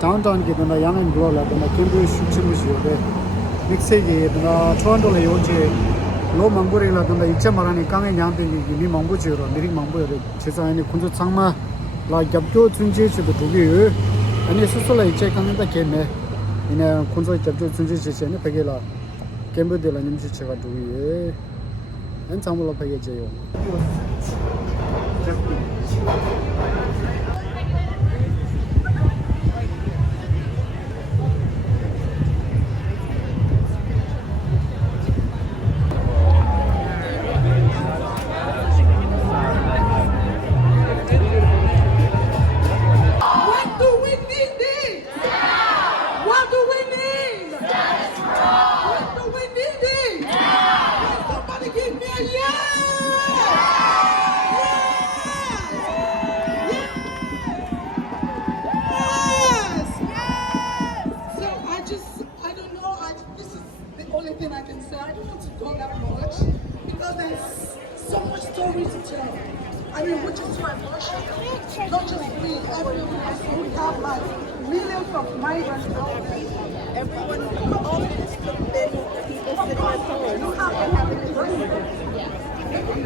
downtown ke dana yang and Bloor la dana Cambridge shooting de mix ge dana Toronto le yoje lo mangure la dana icha marani kang nyang de mi mangbu je ro mi mangbu de chesa ani kunjo changma la gyabjo chunje che de doge ani suso la icha kang da ke me ina kunjo gyabjo chunje che ne pege la Cambridge de la nimje che ga doge an changmo la pege je yo I mean, which is so emotional. Not just me, everyone. So we have like millions of migrants out there. Everyone, all of this could have been people sitting at home. You have to have it Thank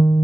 you.